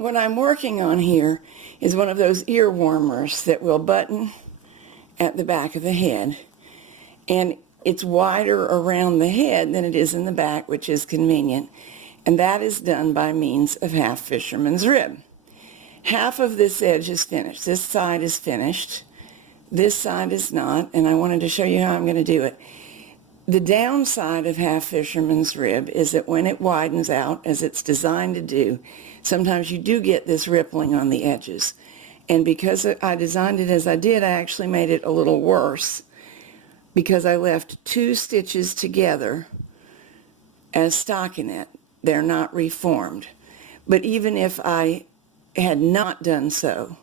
What I'm working on here is one of those ear warmers that will button at the back of the head, and it's wider around the head than it is in the back, which is convenient, and that is done by means of half fisherman's rib. Half of this edge is finished. This side is finished. This side is not, and I wanted to show you how I'm going to do it. The downside of half fisherman's rib is that when it widens out, as it's designed to do, sometimes you do get this rippling on the edges. And because I designed it as I did, I actually made it a little worse because I left 2 stitches together as stockinette. They're not reformed. But even if I had not done so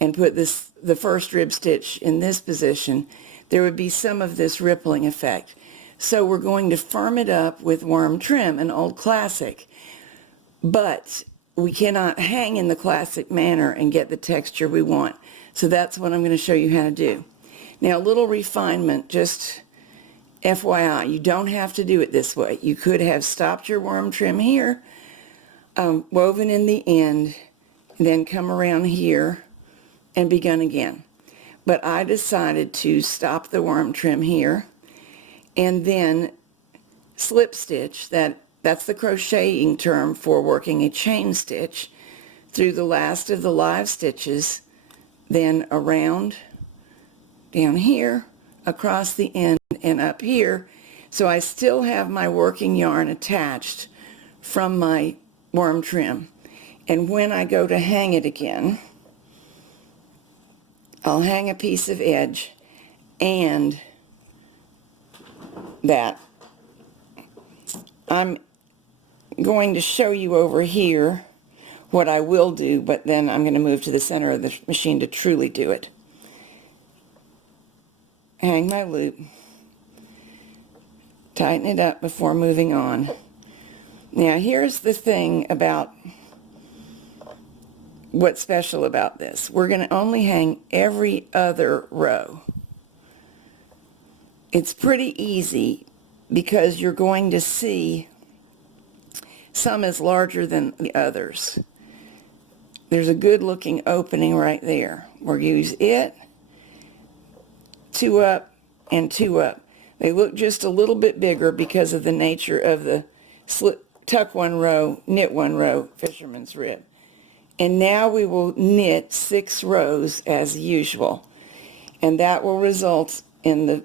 and put the first rib stitch in this position, there would be some of this rippling effect. So we're going to firm it up with worm trim, an old classic, but we cannot hang in the classic manner and get the texture we want. So that's what I'm going to show you how to do. Now, a little refinement, just FYI, you don't have to do it this way. You could have stopped your worm trim here, woven in the end, and then come around here and begun again. But I decided to stop the worm trim here and then slip stitch, that's the crocheting term for working a chain stitch, through the last of the live stitches, then around, down here, across the end, and up here. So I still have my working yarn attached from my worm trim. And when I go to hang it again, I'll hang a piece of edge and that. I'm going to show you over here what I will do, but then I'm going to move to the center of the machine to truly do it. Hang my loop, tighten it up before moving on. Now here's the thing about what's special about this. We're going to only hang every other row. It's pretty easy because you're going to see some is larger than the others. There's a good looking opening right there. We'll use it, 2 up and 2 up. They look just a little bit bigger because of the nature of the tuck 1 row, knit 1 row fisherman's rib. And now we will knit 6 rows as usual, and that will result in the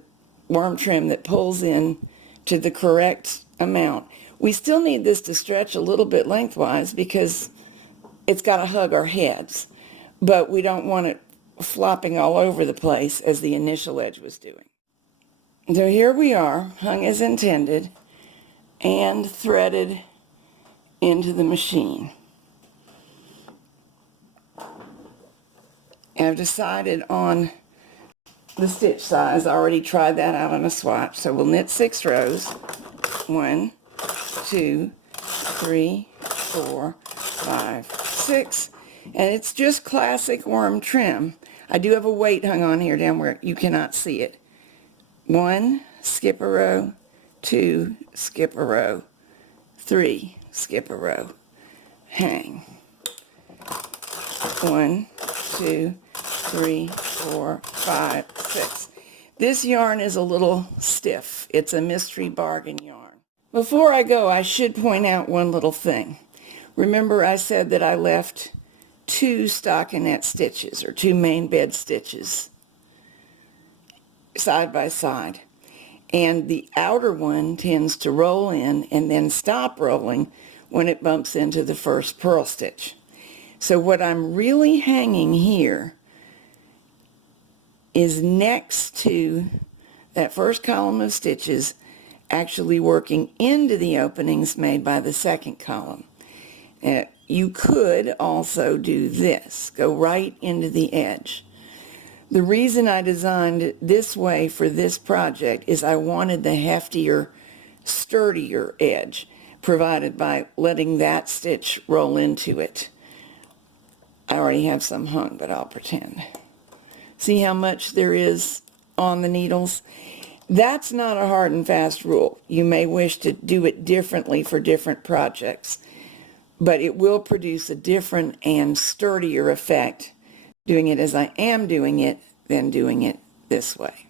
worm trim that pulls in to the correct amount. We still need this to stretch a little bit lengthwise because it's got to hug our heads, but we don't want it flopping all over the place as the initial edge was doing. So here we are, hung as intended and threaded into the machine. I've decided on the stitch size. I already tried that out on a swatch. So we'll knit 6 rows. 1, 2, 3, 4, 5, 6. And it's just classic worm trim. I do have a weight hung on here down where you cannot see it. 1, skip a row. 2, skip a row. 3, skip a row. Hang. 1, 2, 3, 4, 5, 6. This yarn is a little stiff. It's a mystery bargain yarn. Before I go, I should point out one little thing. Remember I said that I left 2 stockinette stitches, or 2 main bed stitches, side by side. And the outer one tends to roll in and then stop rolling when it bumps into the first purl stitch. So what I'm really hanging here is next to that first column of stitches, actually working into the openings made by the second column. You could also do this, go right into the edge. The reason I designed it this way for this project is I wanted the heftier, sturdier edge provided by letting that stitch roll into it. I already have some hung, but I'll pretend. See how much there is on the needles? That's not a hard and fast rule. You may wish to do it differently for different projects. but it will produce a different and sturdier effect doing it as I am doing it than doing it this way.